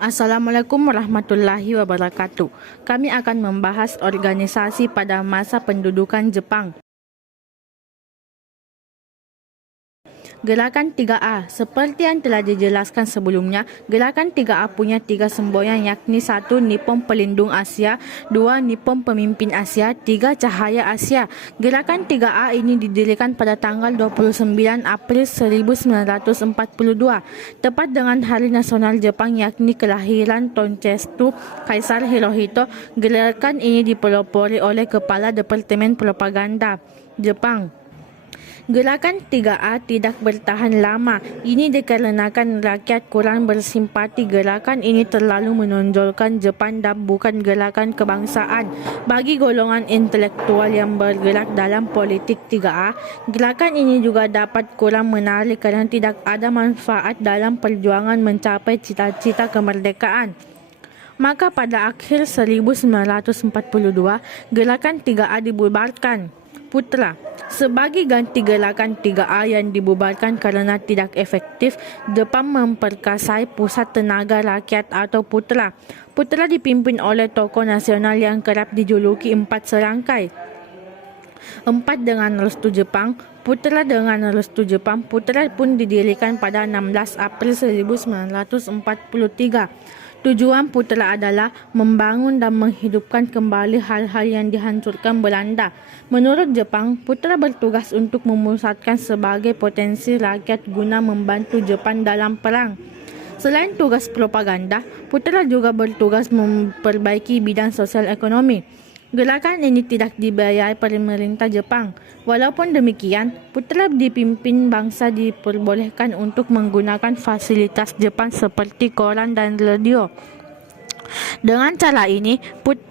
Assalamualaikum warahmatullahi wabarakatuh. Kami akan membahas organisasi pada masa pendudukan Jepang. Gerakan 3A. Seperti yang telah dijelaskan sebelumnya, Gerakan 3A punya 3 semboyan, yakni 1. Nippon Pelindung Asia, 2. Nippon Pemimpin Asia, 3. Cahaya Asia. Gerakan 3A ini didirikan pada tanggal 29 April 1942, tepat dengan Hari Nasional Jepang, yakni kelahiran Tonkatsu Kaisar Hirohito. Gerakan ini dipelopori oleh Kepala Departemen Propaganda Jepang. Gerakan 3A tidak bertahan lama. Ini dikarenakan rakyat kurang bersimpati. Gerakan ini terlalu menonjolkan Jepang dan bukan gerakan kebangsaan. Bagi golongan intelektual yang bergerak dalam politik 3A, gerakan ini juga dapat kurang menarik karena tidak ada manfaat dalam perjuangan mencapai cita-cita kemerdekaan. Maka pada akhir 1942, gerakan 3A dibubarkan. Putra. Sebagai ganti gerakan 3A yang dibubarkan karena tidak efektif, Jepang memperkasai Pusat Tenaga Rakyat atau Putra. Putra dipimpin oleh tokoh nasional yang kerap dijuluki Empat Serangkai. 4 dengan restu Jepang. Putra dengan restu Jepang. Putra pun didirikan pada 16 April 1943. Tujuan Putra adalah membangun dan menghidupkan kembali hal-hal yang dihancurkan Belanda. Menurut Jepang, Putra bertugas untuk memusatkan sebagai potensi rakyat guna membantu Jepang dalam perang. Selain tugas propaganda, Putra juga bertugas memperbaiki bidang sosial ekonomi. Gerakan ini tidak dibiayai pemerintah Jepang. Walaupun demikian, Putra dipimpin bangsa diperbolehkan untuk menggunakan fasilitas Jepang seperti koran dan radio. Dengan cara ini,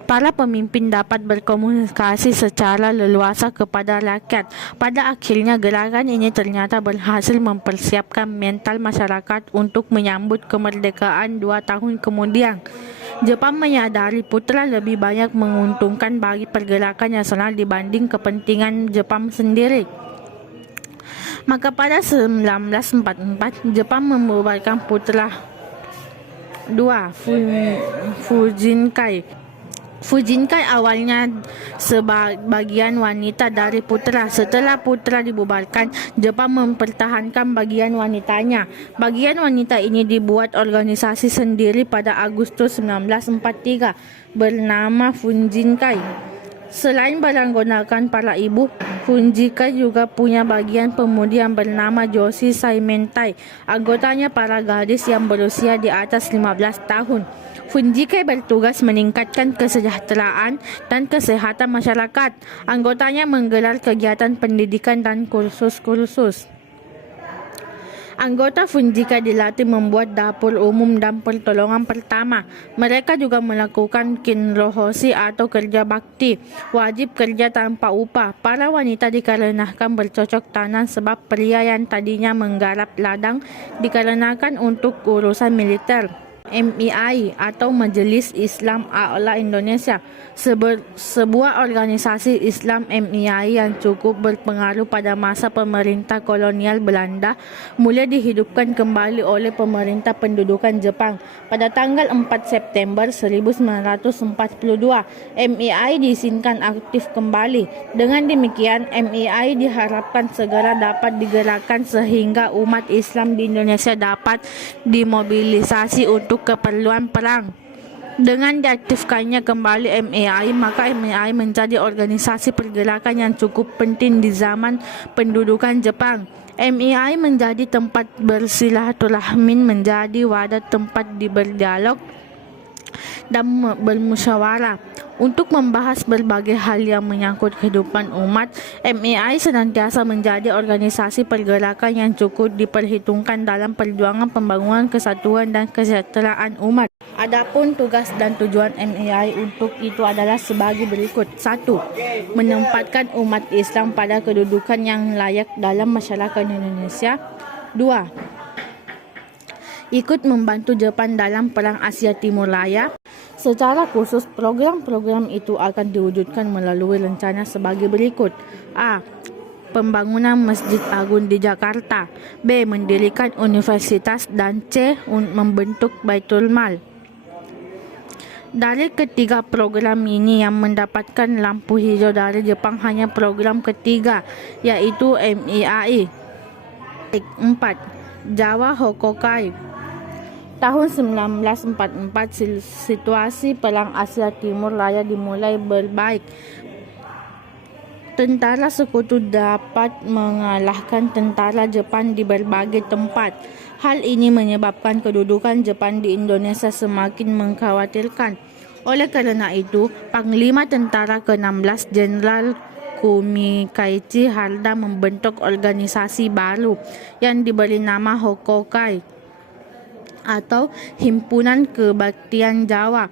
para pemimpin dapat berkomunikasi secara leluasa kepada rakyat. Pada akhirnya, gerakan ini ternyata berhasil mempersiapkan mental masyarakat untuk menyambut kemerdekaan 2 tahun kemudian. Jepang menyadari Putra lebih banyak menguntungkan bagi pergerakan nasional dibanding kepentingan Jepang sendiri. Maka pada 1944, Jepang membubarkan Putra. 2. Fujinkai. Fujinkai awalnya sebagian wanita dari Putra. Setelah Putra dibubarkan, Jepang mempertahankan bagian wanitanya. Bagian wanita ini dibuat organisasi sendiri pada Agustus 1943 bernama Fujinkai. Selain beranggotakan para ibu, Fujinkai juga punya bagian pemudi yang bernama Joshi Saimentai. Anggotanya para gadis yang berusia di atas 15 tahun. Fujinkai bertugas meningkatkan kesejahteraan dan kesehatan masyarakat. Anggotanya menggelar kegiatan pendidikan dan kursus-kursus. Anggota Fujinkai dilatih membuat dapur umum dan pertolongan pertama. Mereka juga melakukan kinrohoshi atau kerja bakti, wajib kerja tanpa upah. Para wanita dikarenakan bercocok tanam sebab pria yang tadinya menggarap ladang dikarenakan untuk urusan militer. MII atau Majelis Islam A'la Indonesia, sebuah organisasi Islam MII yang cukup berpengaruh pada masa pemerintah kolonial Belanda, mulai dihidupkan kembali oleh pemerintah pendudukan Jepang pada tanggal 4 September 1942. MII diizinkan aktif kembali. Dengan demikian, MII diharapkan segera dapat digerakkan sehingga umat Islam di Indonesia dapat dimobilisasi untuk keperluan perang. Dengan diaktifkannya kembali MII, maka MII menjadi organisasi pergerakan yang cukup penting di zaman pendudukan Jepang. MII menjadi tempat bersilaturahmi, menjadi wadah tempat berdialog dan bermusyawarah. Untuk membahas berbagai hal yang menyangkut kehidupan umat, MII senantiasa menjadi organisasi pergerakan yang cukup diperhitungkan dalam perjuangan pembangunan kesatuan dan kesejahteraan umat. Adapun tugas dan tujuan MII untuk itu adalah sebagai berikut. 1. Menempatkan umat Islam pada kedudukan yang layak dalam masyarakat Indonesia. 2. Ikut membantu Jepang dalam Perang Asia Timur Raya. Secara khusus, program-program itu akan diwujudkan melalui rencana sebagai berikut. A. Pembangunan Masjid Agung di Jakarta. B. Mendirikan universitas. Dan C. Membentuk Baitul Mal. Dari ketiga program ini yang mendapatkan lampu hijau dari Jepang hanya program ketiga, yaitu MEAI. 4. Jawa Hokokai. Tahun 1944, situasi Perang Asia Timur Raya dimulai berbaik. Tentara sekutu dapat mengalahkan tentara Jepang di berbagai tempat. Hal ini menyebabkan kedudukan Jepang di Indonesia semakin mengkhawatirkan. Oleh kerana itu, Panglima Tentara ke-16 Jenderal Kumikaichi Harada membentuk organisasi baru yang diberi nama Hokokai atau Himpunan Kebaktian Jawa.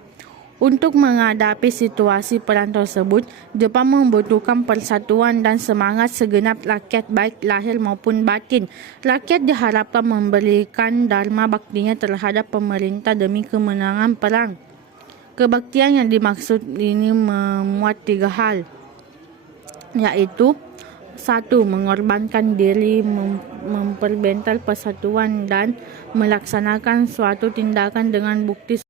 Untuk menghadapi situasi perang tersebut, Jepang membutuhkan persatuan dan semangat segenap rakyat baik lahir maupun batin. Rakyat diharapkan memberikan dharma baktinya terhadap pemerintah demi kemenangan perang. Kebaktian yang dimaksud ini memuat 3 hal, yaitu 1. Mengorbankan diri, memperbental persatuan dan melaksanakan suatu tindakan dengan bukti